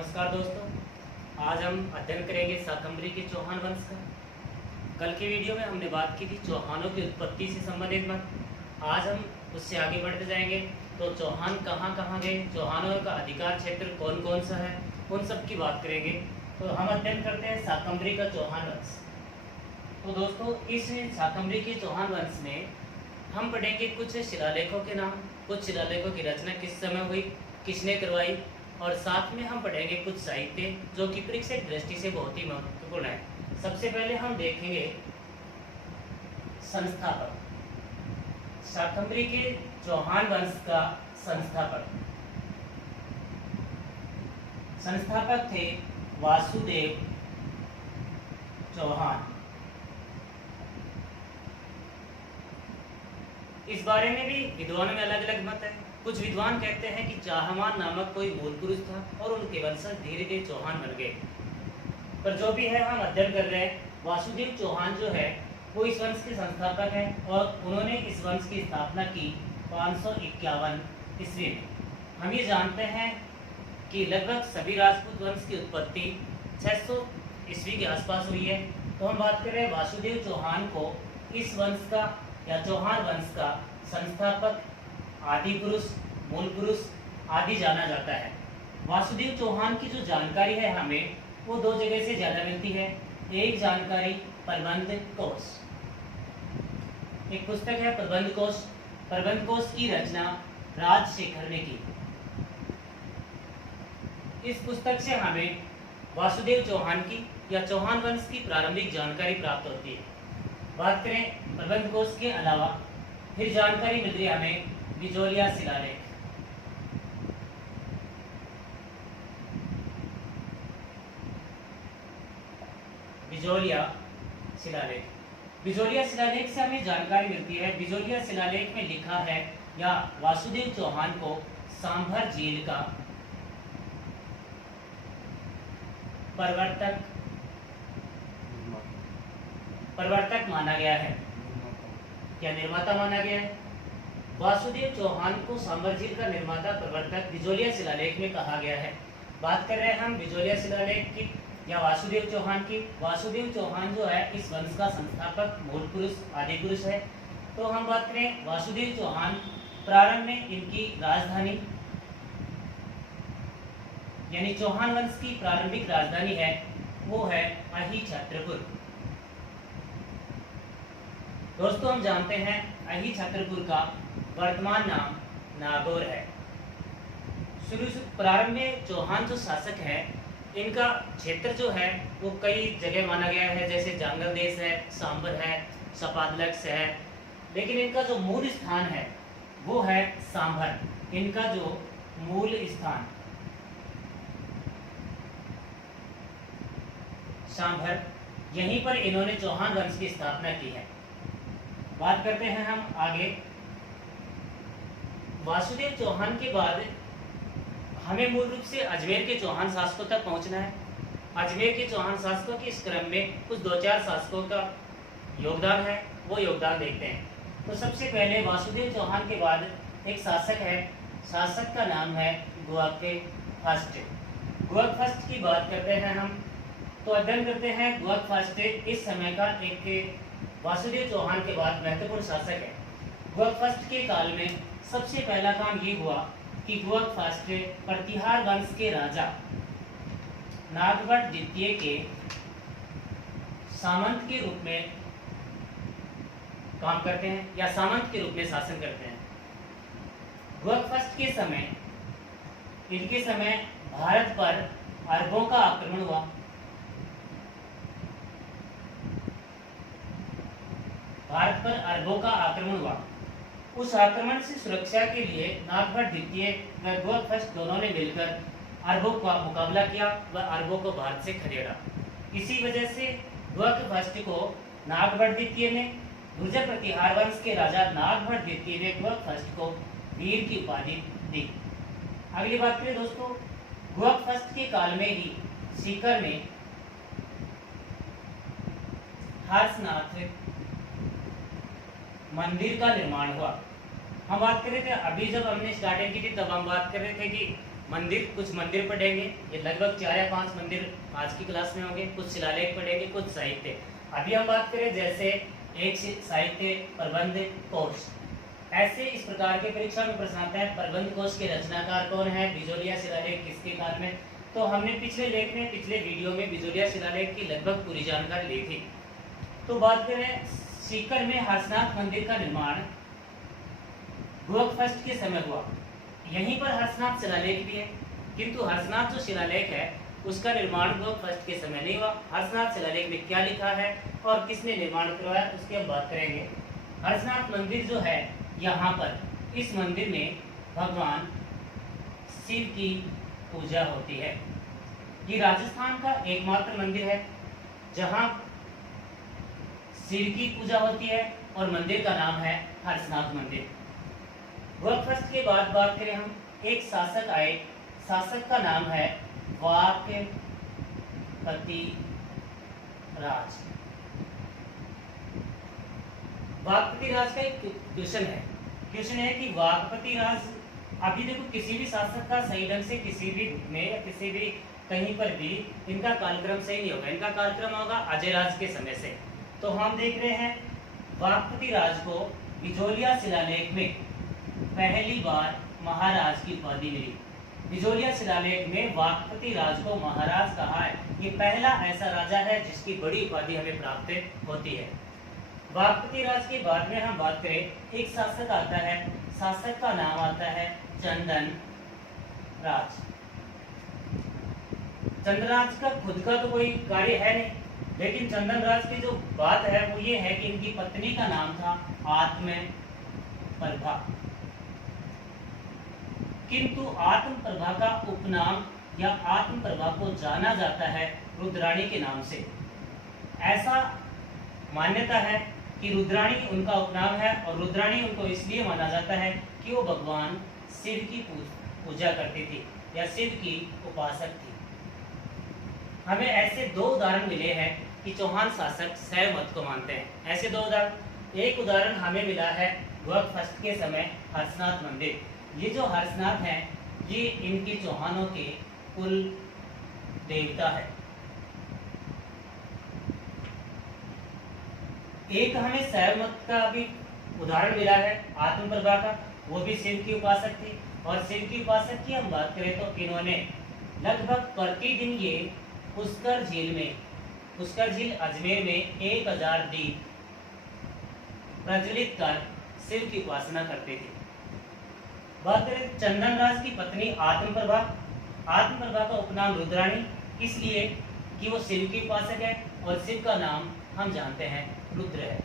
नमस्कार दोस्तों, आज हम अध्ययन करेंगे शाकंभरी के चौहान वंश का। कल की वीडियो में हमने बात की थी चौहानों की उत्पत्ति से संबंधित मत। आज हम उससे आगे बढ़ते जाएंगे। तो चौहान कहाँ कहाँ गए, चौहानों का अधिकार क्षेत्र कौन कौन सा है, उन सब की बात करेंगे। तो हम अध्ययन करते हैं शाकंभरी का चौहान वंश। तो दोस्तों, इस शाकंभरी के चौहान वंश में हम पढ़ेंगे कुछ शिलालेखों के नाम, कुछ शिलालेखों की रचना किस समय हुई, किसने करवाई, और साथ में हम पढ़ेंगे कुछ साहित्य जो कि परीक्षक दृष्टि से बहुत ही महत्वपूर्ण है। सबसे पहले हम देखेंगे संस्थापक, शाकंभरी के चौहान वंश का संस्थापक थे वासुदेव चौहान। इस बारे में भी विद्वानों में अलग अलग मत है। कुछ विद्वान कहते हैं कि चाहमान नामक कोई मूल पुरुष था और उनके वंशज धीरे धीरे चौहान बन गए। पर जो भी है, हम अध्ययन कर रहे हैं वासुदेव चौहान जो है वो इस वंश के संस्थापक हैं और उन्होंने इस वंश की स्थापना की 551 ईस्वी में। हम ये जानते हैं कि लगभग सभी राजपूत वंश की उत्पत्ति 600 ईस्वी के आसपास हुई है। तो हम बात कर रहे हैं वासुदेव चौहान को इस वंश का या चौहान वंश का संस्थापक, आदि पुरुष, मूल पुरुष आदि जाना जाता है। वासुदेव चौहान की जो जानकारी है हमें वो दो जगह से ज्यादा मिलती है। एक जानकारी प्रबंध कोश, एक पुस्तक है प्रबंध कोश। प्रबंध कोश की रचना राजशेखर ने की। इस पुस्तक से हमें वासुदेव चौहान की या चौहान वंश की प्रारंभिक जानकारी प्राप्त होती है। बात करें प्रबंध कोश के अलावा फिर जानकारी मिल रही है हमें बिजोलिया शिलालेख। बिजोलिया शिलालेख से हमें जानकारी मिलती है। बिजोलिया शिलालेख में लिखा है या वासुदेव चौहान को सांभर झील का प्रवर्तक माना गया है या निर्माता माना गया है। वासुदेव चौहान को सांभर झील का निर्माता, प्रवर्तक बिजोलिया शिलालेख में कहा गया है। बात कर रहे हैं हम बिजोलिया शिलालेख की या वासुदेव चौहान की। वासुदेव चौहान जो है इस वंश का संस्थापक, मूल पुरुष, आदि पुरुष है। तो हम बात करें वासुदेव चौहान, प्रारंभ में इनकी राजधानी यानी चौहान वंश की प्रारंभिक राजधानी है वो है अहिछत्रपुर। दोस्तों, हम जानते हैं अहिछत्रपुर का वर्तमान नाम नागौर है। शुरू से प्रारंभ में चौहान जो शासक है इनका क्षेत्र जो है वो कई जगह माना गया है, जैसे जांगल देश है, सांबर है, सपादलक्स है। लेकिन इनका जो मूल स्थान है वो है सांभर। इनका जो मूल स्थान सांभर, यहीं पर इन्होंने चौहान वंश की स्थापना की है। बात करते हैं हम आगे। वासुदेव चौहान के बाद हमें मूल रूप से अजमेर के चौहान शासकों तक पहुंचना है। अजमेर के चौहान शासकों के इस क्रम में कुछ दो चार शासकों का योगदान है, वो योगदान देखते हैं। तो सबसे पहले वासुदेव चौहान के बाद एक शासक है, शासक का नाम है गुहक फर्स्ट। गुहक फर्स्ट की बात करते हैं हम, तो अध्ययन करते हैं गुहक फर्स्ट इस समय का एक वासुदेव चौहान के बाद महत्वपूर्ण शासक है। गुहक फर्स्ट के काल में सबसे पहला काम ये हुआ कि गुहक फर्स्ट प्रतिहार वंश के राजा नागभट्ट द्वितीय के सामंत के रूप में काम करते हैं या सामंत के रूप में शासन करते हैं। गुहक फर्स्ट के समय, इनके समय भारत पर अरबों का आक्रमण हुआ। उस आक्रमण से सुरक्षा के लिए नागभट्ट द्वितीय व गुहक फर्स्ट दोनों ने मिलकर अरबों का मुकाबला किया व अरबों को भारत से खदेड़ा। इसी वजह से गुहक फर्स्ट को नागभट्ट द्वितीय ने, गुर्जर प्रतिहार वंश के राजा नागभट्ट द्वितीय ने गुहक फर्स्ट को वीर की उपाधि दी। अगली बात करें दोस्तों, गुहक फर्स्ट के काल में ही सीकर में हर्षनाथ मंदिर का निर्माण हुआ। हम बात कर रहे थे, अभी जब हमने स्टार्टिंग की थी तब हम बात कर रहे थे कि मंदिर, कुछ मंदिर पढ़ेंगे, ये लगभग 4 या 5 मंदिर आज की क्लास में होंगे, कुछ शिलालेख पढ़ेंगे, कुछ साहित्य। अभी हम बात करें जैसे एक साहित्य प्रबंध कोश, ऐसे इस प्रकार के परीक्षा में प्रश्न आता है प्रबंध कोश के रचनाकार कौन है, बिजोलिया शिलालेख किसके काल में। तो हमने पिछले लेख में, पिछले वीडियो में बिजोलिया शिलालेख की लगभग पूरी जानकारी ली थी। तो बात करें सीकर में हर्षनाथ मंदिर का निर्माण गुप्त फर्स्ट के समय हुआ। यहीं पर हर्षनाथ शिलालेख भी है, किंतु हर्षनाथ जो शिलालेख है उसका निर्माण गुप्त फर्स्ट के समय नहीं हुआ। हर्षनाथ शिलालेख में क्या लिखा है और किसने निर्माण करवाया उसकी हम बात करेंगे। हर्षनाथ मंदिर जो है, यहाँ पर इस मंदिर में भगवान शिव की पूजा होती है। ये राजस्थान का एकमात्र मंदिर है जहाँ शिव की पूजा होती है और मंदिर का नाम है हर्षनाथ मंदिर। गुप्त फर्स्ट के बाद बात करें हम, एक शासक आए, शासक का नाम है वाकपति राज। वाकपति राज का एक क्वेश्चन है कि वाकपति राज, अभी देखो किसी भी शासक का सही ढंग से किसी भी में या किसी भी कहीं पर भी इनका कालक्रम सही नहीं होगा, इनका कालक्रम होगा अजय राज के समय से। तो हम देख रहे हैं वाकपति राज को बिजोलिया शिलालेख में पहली बार महाराज की उपाधि मिली। बिजोलिया शिलालेख में वाकपति राज को महाराज कहा है। ये पहला ऐसा राजा है जिसकी बड़ी उपाधि हमें प्राप्त होती है। वाकपति राज के बाद में हम बात करें, एक शासक आता है, शासक का नाम आता है चंदन राज। चंदन राज का खुद का तो कोई कार्य है नहीं, लेकिन चंदन राज की जो बात है वो ये है कि इनकी पत्नी का नाम था आत्मप्रभा, किंतु आत्मप्रभा का उपनाम या आत्मप्रभा को जाना जाता है रुद्राणी के नाम से। ऐसा मान्यता है कि रुद्राणी उनका उपनाम है और रुद्राणी उनको इसलिए माना जाता है कि वो भगवान शिव की पूजा करती थी या शिव की उपासक थी। हमें ऐसे 2 उदाहरण मिले हैं कि चौहान शासक शैव मत को मानते हैं। ऐसे 2 उदाहरण, एक उदाहरण हमें मिला है गुप्त फर्स्ट के समय हर्षनाथ मंदिर। ये जो हर्षनाथ हैं ये इनके चौहानों के कुल देवता है। एक हमें शैव मत का भी उदाहरण मिला है आत्मप्रभा का, वो भी शिव की उपासक थी। और शिव की उपासक की हम बात करें तो इन्होंने लगभग प्रतिदिन ये पुष्कर झील अजमेर में 1000 दीप प्रज्वलित कर शिव की उपासना करते थे। बात करें चंदन राज की पत्नी आत्मप्रभा का उपनाम रुद्राणी, इसलिए कि वो शिव की उपासक है और शिव का नाम हम जानते हैं रुद्र है।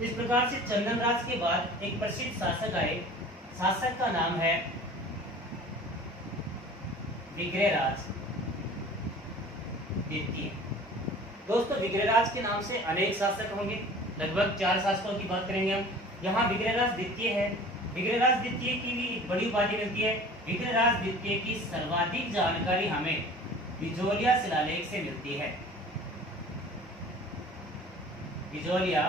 इस प्रकार से चंदन राज के बाद एक प्रसिद्ध शासक आए, शासक का नाम है विग्रहराज द्वितीय। दोस्तों विग्रहराज के नाम से अनेक शासक होंगे, लगभग 4 शासकों की बात करेंगे हम। यहाँ विग्रहराज द्वितीय है। विग्रहराज द्वितीय की भी एक बड़ी उपाधि मिलती है। विग्रहराज द्वितीय की सर्वाधिक जानकारी हमें बिजोलिया शिलालेख से मिलती है। बिजोलिया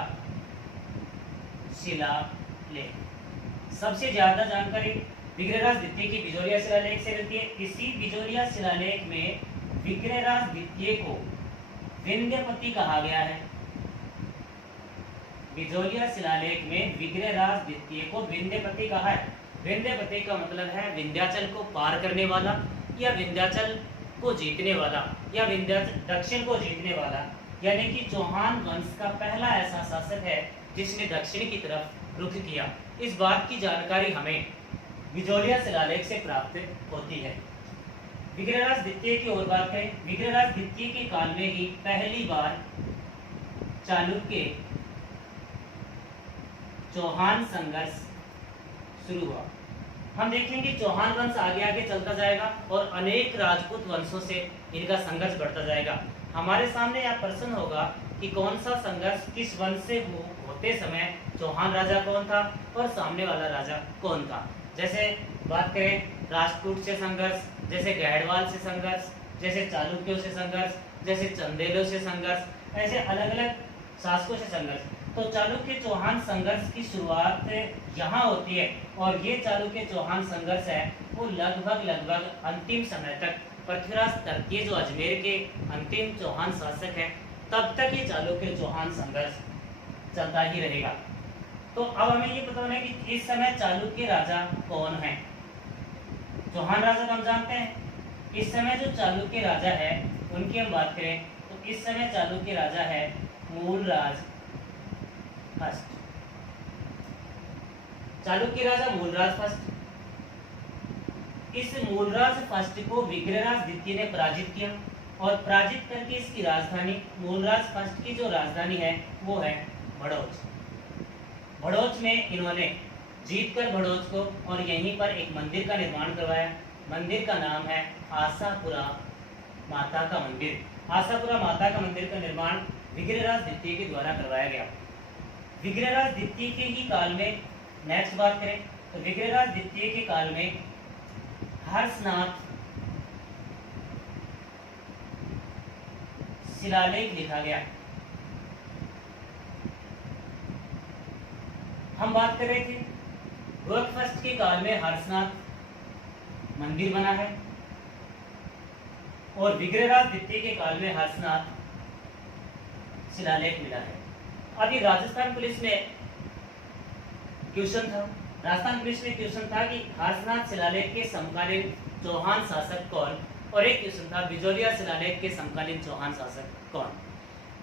शिलालेख सबसे ज्यादा जानकारी विग्रहराज द्वितीय की बिजोलिया शिलालेख से मिलती है। इसी बिजोलिया शिलालेख में विग्रहराज द्वितीय को विंध्यपति कहा गया है। बिजोलिया शिलालेख में विग्रहराज द्वितीय को विंध्यपति कहा है। विंध्यपति का मतलब है विंध्याचल को पार करने वाला या विंध्याचल को जीतने वाला या विंध्याचल दक्षिण को जीतने वाला, यानी कि चौहान वंश का पहला ऐसा शासक है जिसने दक्षिण की तरफ रुख किया। इस बात की जानकारी हमें बिजोलिया शिलालेख से प्राप्त होती है। विग्रहराज द्वितीय की ओर बात करें, विग्रहराज द्वितीय के काल में ही पहली बार चालुक्य चौहान संघर्ष शुरू हुआ। हम देखेंगे चौहान वंश आगे आगे चलता जाएगा और अनेक राजपूत वंशों से इनका संघर्ष बढ़ता जाएगा। हमारे सामने यह प्रश्न होगा कि कौन सा संघर्ष किस वंश से होते समय चौहान राजा कौन था और सामने वाला राजा कौन था। जैसे बात करें राजपूत से संघर्ष, जैसे गहड़वाल से संघर्ष, जैसे चालुक्यों से संघर्ष, जैसे चंदेलों से संघर्ष, ऐसे अलग अलग शासकों से संघर्ष। तो चालुक्य चौहान संघर्ष की शुरुआत यहाँ होती है और ये चालुक्य चौहान संघर्ष है वो लगभग अंतिम समय तक पृथ्वीराज तृतीय जो अजमेर के अंतिम चौहान शासक है तब तक ये चालुक्य चौहान संघर्ष चलता ही रहेगा। तो अब हमें ये पता होना है कि इस समय चालुक्य राजा कौन है। चौहान राजा तो हम जानते हैं। इस समय जो चालुक्य राजा है उनकी हम बात करें तो इस समय चालुक्य राजा है मूलराज फर्स्ट। चालुक्य राजा मूलराज फर्स्ट। इस मूलराज फर्स्ट को विग्रहराज द्वितीय ने पराजित किया और पराजित करके इसकी राजधानी मूलराज फर्स्ट की जो राजधानी है वो है भड़ोच। भड़ोच में इन्होंने जीतकर भड़ोच को और यहीं पर एक मंदिर का निर्माण करवाया। मंदिर का नाम है आशापुरा माता का मंदिर। आशापुरा माता का मंदिर का निर्माण विग्रहराज द्वितीय के द्वारा करवाया गया। विग्रहराज द्वितीय के ही काल में नेक्स्ट बात करें तो विग्रहराज द्वितीय के काल में हर्षनाथ शिलालेख लिखा गया। हम बात कर रहे थे गुरक फर्स्ट के काल में हर्षनाथ मंदिर बना है और विग्रहराज द्वितीय के काल में हर्षनाथ शिलालेख मिला है। अभी राजस्थान पुलिस में क्वेश्चन था, राजस्थान पुलिस में क्वेश्चन था कि हर्षनाथ शिलालेख के समकालीन चौहान शासक कौन, और एक क्वेश्चन था बिजोलिया शिलालेख के समकालीन चौहान शासक कौन।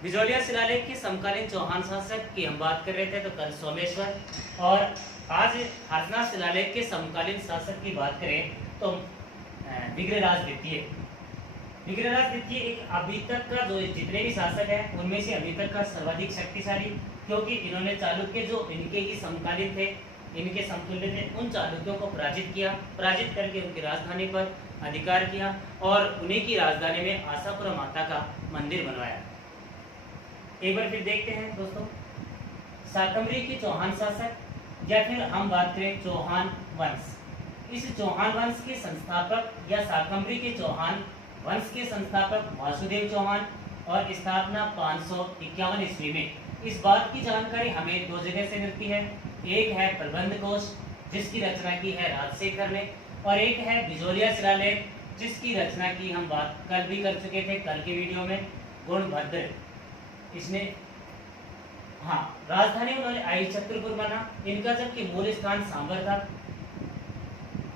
बिजोलिया शिलालेख के समकालीन चौहान शासक की हम बात कर रहे थे तो कल सोमेश्वर, और आज हर्षनाथ शिलालेख के समकालीन शासक की बात करें तो विग्रहराज द्वितीय। विग्रहराज द्वितीय एक अभी तक का जो जितने भी शासक हैं उनमें से अभी तक का सर्वाधिक शक्तिशाली, क्योंकि इन्होंने चालुक्य जो इनके ही समकालीन थे, इनके समतुल्य थे, उन चालुक्यों को पराजित किया। पराजित करके उनकी राजधानी पर अधिकार किया और उन्हीं की राजधानी में आशापुरा माता का मंदिर बनवाया। एक बार फिर देखते हैं दोस्तों, शाकंभरी के चौहान शासक या फिर हम बात करें चौहान वंश। इस चौहान वंश के संस्थापक या शाकंभरी के चौहान वंश के संस्थापक वासुदेव चौहान और स्थापना 551 ईस्वी में। इस बात की जानकारी हमें दो जगह से मिलती है, एक है प्रबंध कोश जिसकी रचना की है राजशेखर ने, और एक है बिजोलिया शिलालेख जिसकी रचना की हम बात कल भी कर चुके थे, कल के वीडियो में, गुणभद्र। इसने राजधानी उन्होंने आई छत्रपुर बना, इनका जबकि मूल स्थान सांबर था।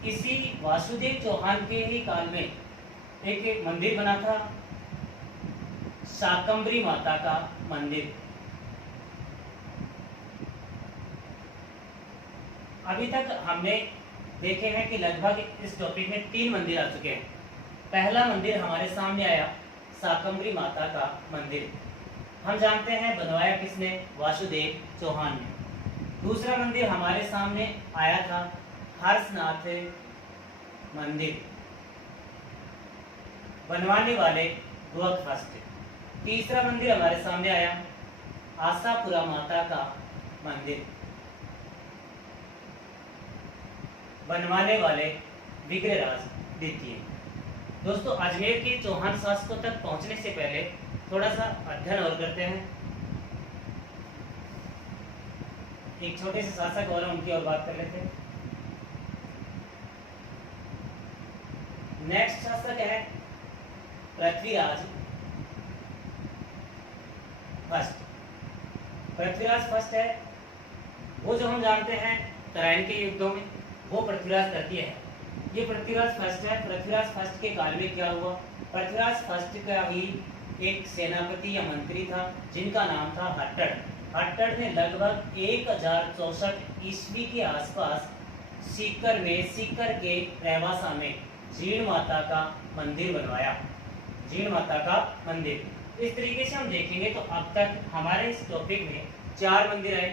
इसी वासुदेव चौहान के ही काल में एक मंदिर बना था शाकंभरी माता का मंदिर। अभी तक हमने देखे हैं कि लगभग इस टॉपिक में 3 मंदिर आ चुके हैं। पहला मंदिर हमारे सामने आया शाकंभरी माता का मंदिर, हम जानते हैं बनवाया किसने, वासुदेव चौहान ने। दूसरा मंदिर हमारे सामने आया था हर्षनाथ मंदिर, बनवाने वाले गुरक फर्स्ट। तीसरा मंदिर हमारे सामने आया आशापुरा माता का मंदिर, बनवाने वाले विग्रहराज द्वितीय। दोस्तों अजमेर के चौहान शासकों तक पहुंचने से पहले थोड़ा सा अध्ययन और करते हैं। एक छोटे से शासक और उनकी और बात कर लेते हैं। नेक्स्ट शासक है पृथ्वीराज फर्स्ट। पृथ्वीराज फर्स्ट है वो जो हम जानते हैं तराइन के युद्धों में, वो पृथ्वीराज तृतीय है। ये पृथ्वीराज फर्स्ट है। पृथ्वीराज फर्स्ट के काल में क्या हुआ, पृथ्वीराज फर्स्ट का ही एक सेनापति या मंत्री था जिनका नाम था हट्टड़। हट्टड़ ने लगभग 1064 ईस्वी के आसपास सीकर के रेवासा में जीण माता का मंदिर बनवाया। जीण माता का मंदिर। इस तरीके से हम देखेंगे तो अब तक हमारे इस टॉपिक में 4 मंदिर आए।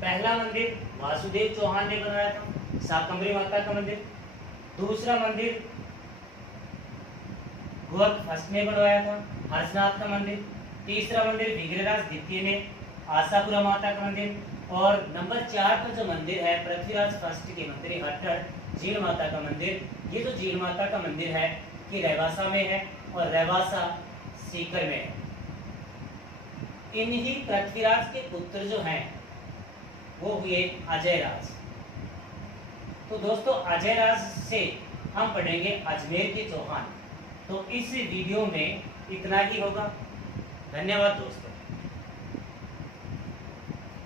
पहला मंदिर वासुदेव चौहान ने बनवाया था, शाकंभरी माता का मंदिर। दूसरा मंदिर गुरक फर्स्ट ने बनवाया था, हर्षनाथ का मंदिर। तीसरा मंदिर विग्रहराज द्वितीय ने, आशापुरा माता का मंदिर। और नंबर 4 पर जो मंदिर है पृथ्वीराज फर्स्ट के मंदिर हट्टड़ जीण माता का मंदिर। ये जो जीण माता का मंदिर है कि रेवासा में है और रेवासा सीकर में है। इन्हीं पृथ्वीराज के पुत्र जो हैं वो हुए अजयराज। तो दोस्तों अजयराज से हम पढ़ेंगे अजमेर के चौहान। तो इस वीडियो में इतना ही होगा। धन्यवाद दोस्तों।